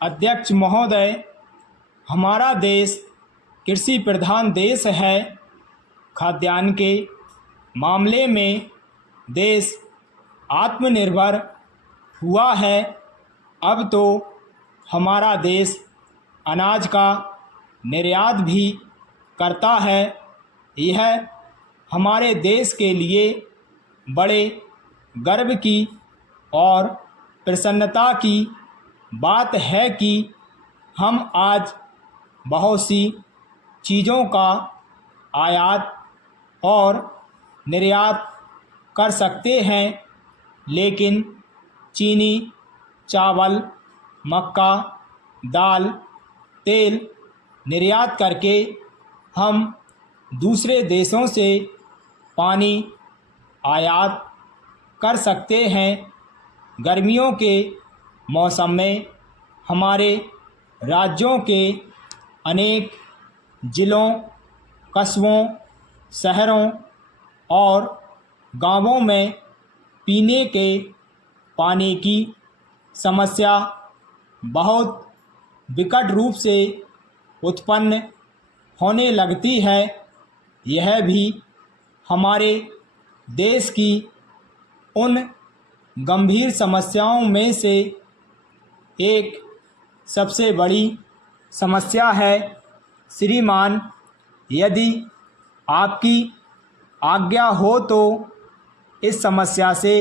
अध्यक्ष महोदय, हमारा देश कृषि प्रधान देश है। खाद्यान्न के मामले में देश आत्मनिर्भर हुआ है। अब तो हमारा देश अनाज का निर्यात भी करता है। यह हमारे देश के लिए बड़े गर्व की और प्रसन्नता की बात है कि हम आज बहुत सी चीज़ों का आयात और निर्यात कर सकते हैं, लेकिन चीनी, चावल, मक्का, दाल, तेल निर्यात करके हम दूसरे देशों से पानी आयात कर सकते हैं। गर्मियों के मौसम में हमारे राज्यों के अनेक ज़िलों, कस्बों, शहरों और गांवों में पीने के पानी की समस्या बहुत विकट रूप से उत्पन्न होने लगती है। यह भी हमारे देश की उन गंभीर समस्याओं में से एक सबसे बड़ी समस्या है। श्रीमान, यदि आपकी आज्ञा हो तो इस समस्या से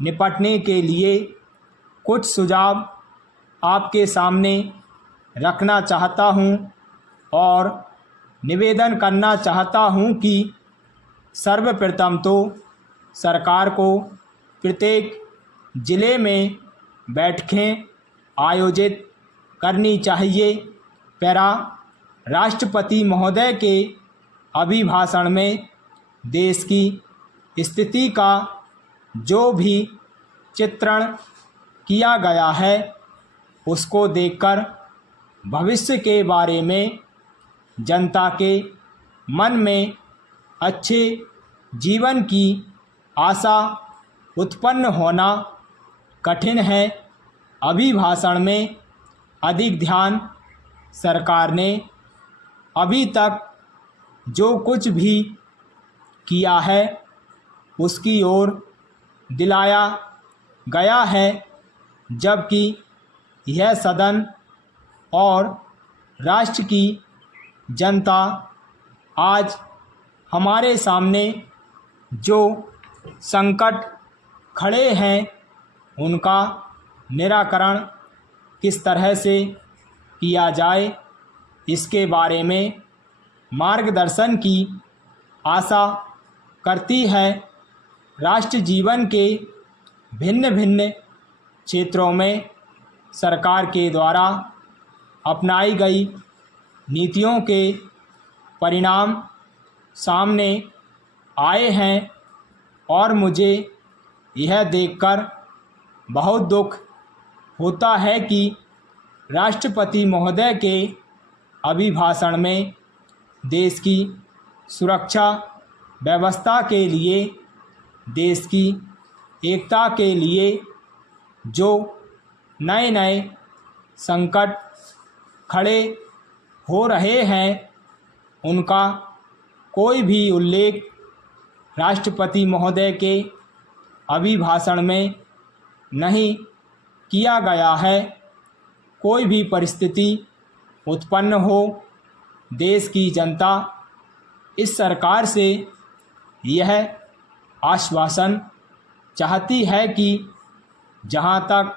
निपटने के लिए कुछ सुझाव आपके सामने रखना चाहता हूं और निवेदन करना चाहता हूं कि सर्वप्रथम तो सरकार को प्रत्येक ज़िले में बैठकें आयोजित करनी चाहिए। पैरा राष्ट्रपति महोदय के अभिभाषण में देश की स्थिति का जो भी चित्रण किया गया है, उसको देखकर भविष्य के बारे में जनता के मन में अच्छे जीवन की आशा उत्पन्न होना कठिन है। अभिभाषण में अधिक ध्यान सरकार ने अभी तक जो कुछ भी किया है उसकी ओर दिलाया गया है, जबकि यह सदन और राष्ट्र की जनता आज हमारे सामने जो संकट खड़े हैं उनका निराकरण किस तरह से किया जाए, इसके बारे में मार्गदर्शन की आशा करती है। राष्ट्र जीवन के भिन्न भिन्न क्षेत्रों में सरकार के द्वारा अपनाई गई नीतियों के परिणाम सामने आए हैं और मुझे यह देखकर बहुत दुख होता है कि राष्ट्रपति महोदय के अभिभाषण में देश की सुरक्षा व्यवस्था के लिए, देश की एकता के लिए जो नए नए संकट खड़े हो रहे हैं उनका कोई भी उल्लेख राष्ट्रपति महोदय के अभिभाषण में नहीं किया गया है। कोई भी परिस्थिति उत्पन्न हो, देश की जनता इस सरकार से यह आश्वासन चाहती है कि जहां तक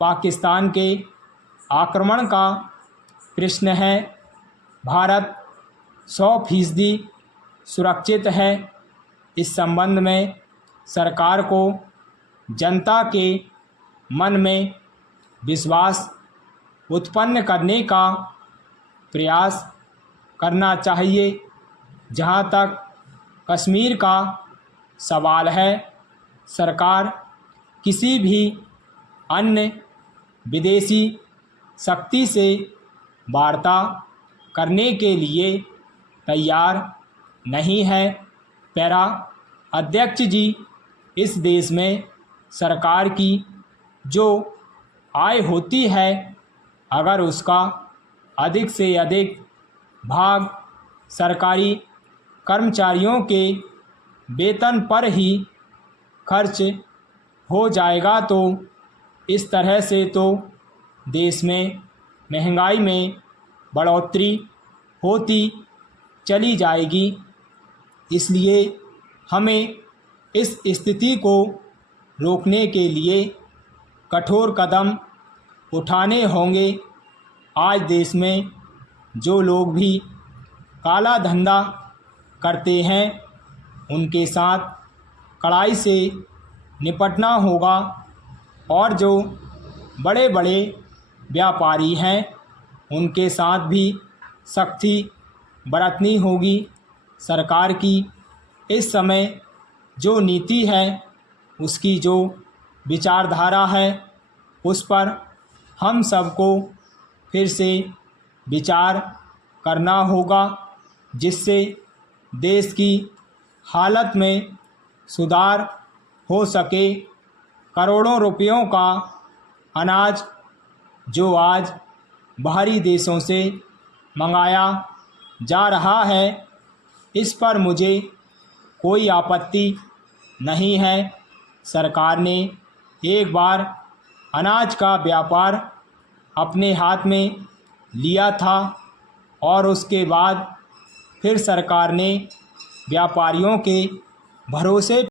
पाकिस्तान के आक्रमण का प्रश्न है, भारत 100% सुरक्षित है। इस संबंध में सरकार को जनता के मन में विश्वास उत्पन्न करने का प्रयास करना चाहिए। जहां तक कश्मीर का सवाल है, सरकार किसी भी अन्य विदेशी शक्ति से वार्ता करने के लिए तैयार नहीं है। पैरा अध्यक्ष जी, इस देश में सरकार की जो आय होती है अगर उसका अधिक से अधिक भाग सरकारी कर्मचारियों के वेतन पर ही खर्च हो जाएगा तो इस तरह से तो देश में महंगाई में बढ़ोतरी होती चली जाएगी। इसलिए हमें इस स्थिति को रोकने के लिए कठोर कदम उठाने होंगे। आज देश में जो लोग भी काला धंधा करते हैं उनके साथ कड़ाई से निपटना होगा और जो बड़े बड़े व्यापारी हैं उनके साथ भी सख्ती बरतनी होगी। सरकार की इस समय जो नीति है उसकी जो विचारधारा है उस पर हम सबको फिर से विचार करना होगा, जिससे देश की हालत में सुधार हो सके। करोड़ों रुपयों का अनाज जो आज बाहरी देशों से मंगाया जा रहा है, इस पर मुझे कोई आपत्ति नहीं है। सरकार ने एक बार अनाज का व्यापार अपने हाथ में लिया था और उसके बाद फिर सरकार ने व्यापारियों के भरोसे